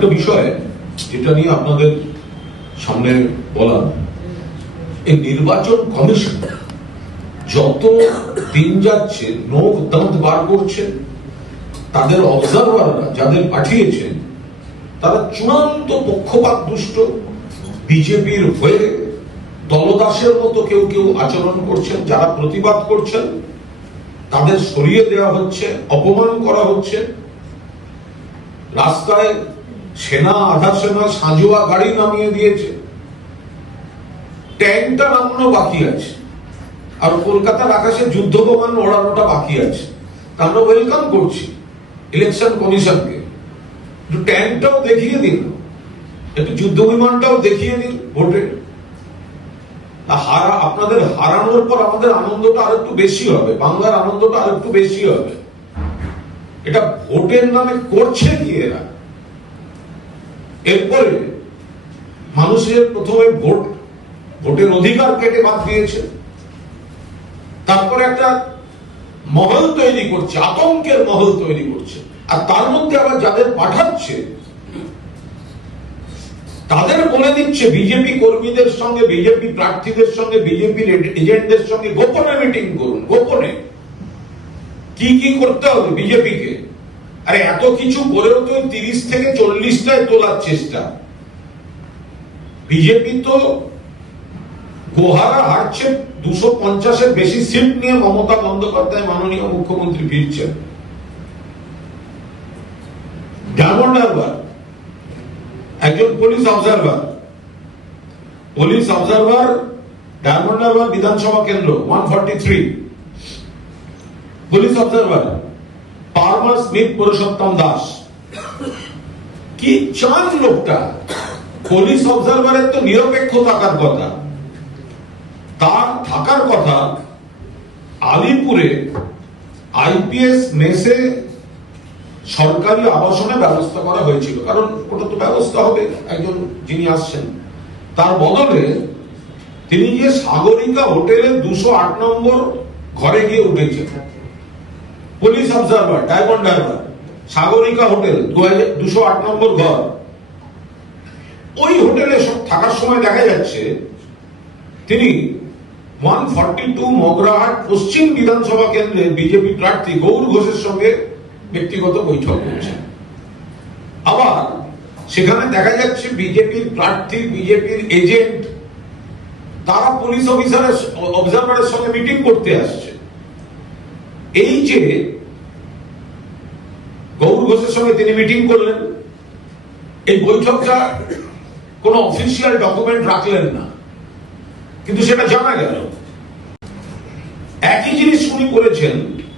একটা বিষয় যেটা নিয়ে আপনাদের সামনে বলা, এই নির্বাচন কমিশন যত দিন যাচ্ছে নোক দাঁত বার করছে, তাদের অবজারভাররা যাদের পাঠিয়েছেন তারা চূড়ান্ত পক্ষপাত দুষ্ট, বিজেপির হয়ে দলদাসের মতো কেউ কেউ আচরণ করছেন। যারা প্রতিবাদ করছেন তাদের সরিয়ে দেওয়া হচ্ছে, অপমান করা হচ্ছে। রাস্তায় সেনা, আধা সেনা, সাঁজোয়া গাড়ি নামিয়ে দিয়েছে, ট্যাঙ্কটা নামানো বাকি আছে, আর কলকাতার আকাশে যুদ্ধ বিমান ওড়ানোটা বাকি আছে। আমরা ওয়েলকাম করছি ইলেকশন কমিশনকে, একটু ট্যাঙ্কটাও দেখিয়ে দিন, একটু যুদ্ধ বিমানটাও দেখিয়ে দিন ভোটে। আপনাদের হারানোর পর আমাদের আনন্দটা আর একটু বেশি হবে, বাংলার আনন্দটা আর একটু বেশি হবে। এটা ভোটের নামে করছে কি এরা? এরপরে মানুষের প্রথমে ভোটের অধিকার কেটে বাদ দিয়েছে, তারপরে একটা মহল তৈরি করছে, আতঙ্কের মহল তৈরি করছে। আর তার মধ্যে আবার যাদের পাঠাচ্ছে তাদের বলে দিচ্ছে বিজেপি কর্মীদের সঙ্গে, বিজেপি প্রার্থীদের সঙ্গে, বিজেপির এজেন্টদের সঙ্গে গোপনে মিটিং করুন। গোপনে কি কি করতে হবে বিজেপিকে? আরে এত কিছু করেও তো 30 থেকে 40টায় তোলার চেষ্টা। বিজেপি তো গোহারা হারছে, 250-এর বেশি সিট নিয়ে মমতা বন্দ্যোপাধ্যায় মাননীয় মুখ্যমন্ত্রী ফিরছেন। ডায়মন্ড হারবার একজন পুলিশ অবজারভার ডায়মন্ড হারবার বিধানসভা কেন্দ্র 143 পুলিশ অবজারভার পারমার স্মিথ পুরুষোত্তম দাস। কি চান লোকটা? পুলিশ অবজারভারের তো নিরপেক্ষ থাকার কথা, তার থাকার কথা আলিপুরে আইপিএস মেসে সরকারি আবাসনে ব্যবস্থা করা হয়েছিল, কারণ ওটা তো ব্যবস্থা হবে একজন যিনি আসছেন। তার বদলে তিনি যে সাগরিকা হোটেলের 208 নম্বর ঘরে গিয়ে উঠেছেন। Police observer diamond Harbour, Sagarika hotel 208 নম্বর ঘর। ওই হোটেলে থাকার সময় দেখা যাচ্ছে তিনি 142 মগরাহাট পশ্চিম বিধানসভা কেন্দ্রে বিজেপি প্রার্থী গৌর ঘোষের সঙ্গে ব্যক্তিগত বৈঠক করছেন। আবার সেখানে দেখা যাচ্ছে বিজেপির প্রার্থী, বিজেপির এজেন্ট, তারা পুলিশ অবজারভারের সঙ্গে মিটিং করতে আসছে। এই যে গৌর ঘোষের সঙ্গে তিনি মিটিং করলেন, এই বৈঠকটা কোন অফিসিয়াল ডকুমেন্ট রাখলেন না, কিন্তু সেটা জানা গেল। একই জিনিস উনি করেছেন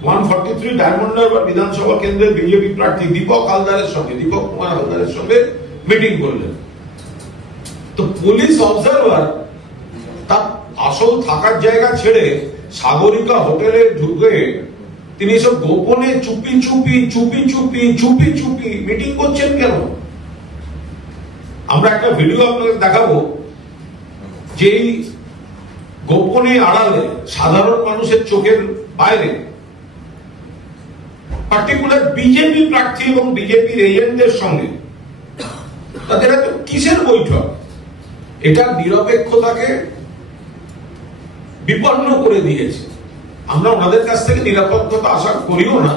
143 ডায়মন্ড হারবার বিধানসভা কেন্দ্রের বিজেপি প্রার্থী দীপক কুমার হালদারের সঙ্গে মিটিং করলেন। তো পুলিশ অবজারভার তার আসল থাকার জায়গা ছেড়ে সাগরিকা হোটেলে ঢুকে তিনি সব গোপনে চুপি চুপি মিটিং করছেন কেন? আমরা একটা ভিডিও আপনাদের দেখাবো, যেই গোপনে আড়ালে সাধারণ মানুষের চোখের বাইরে পার্টিকুলার বিজেপি প্রার্থী এবং বিজেপির এজেন্টদের সঙ্গে তাদের এত কিসের বৈঠক? এটা নিরপেক্ষতাকে বিপন্ন করে দিয়েছে। আমরা ওনাদের কাছ থেকে নিরপেক্ষতা আশা করিও না,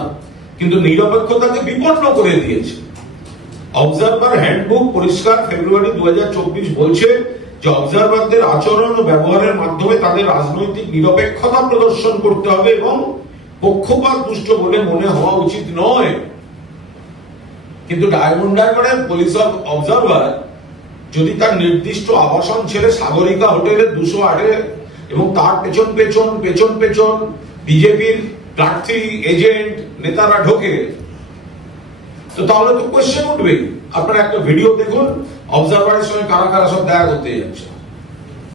কিন্তু নিরপেক্ষতাকে বিপন্ন করে দিয়েছে। অবজারভার হ্যান্ডবুক পরিষ্কার ফেব্রুয়ারি 2024 বলছে যে অবজারভারদের আচরণ ও ব্যবহারের মাধ্যমে তাদের রাজনৈতিক নিরপেক্ষতা প্রদর্শন করতে হবে এবং পক্ষপাত দুষ্ট বলে মনে হওয়া উচিত নয়। কিন্তু ডায়মন্ড হারবারের পুলিশ অবজারভার যদি তার নির্দিষ্ট আবাসন ছেড়ে সাগরিকা হোটেলের 208-এ এবং তার পেছন বিজেপির প্রার্থী, এজেন্ট, নেতারা ঢোকে, তো তাহলে তো কোয়েশ্চেন উঠবেই। আপনারা একটা ভিডিও দেখুন, অবজারভারের সঙ্গে কারা কারা সব দেখা করতে যাচ্ছে।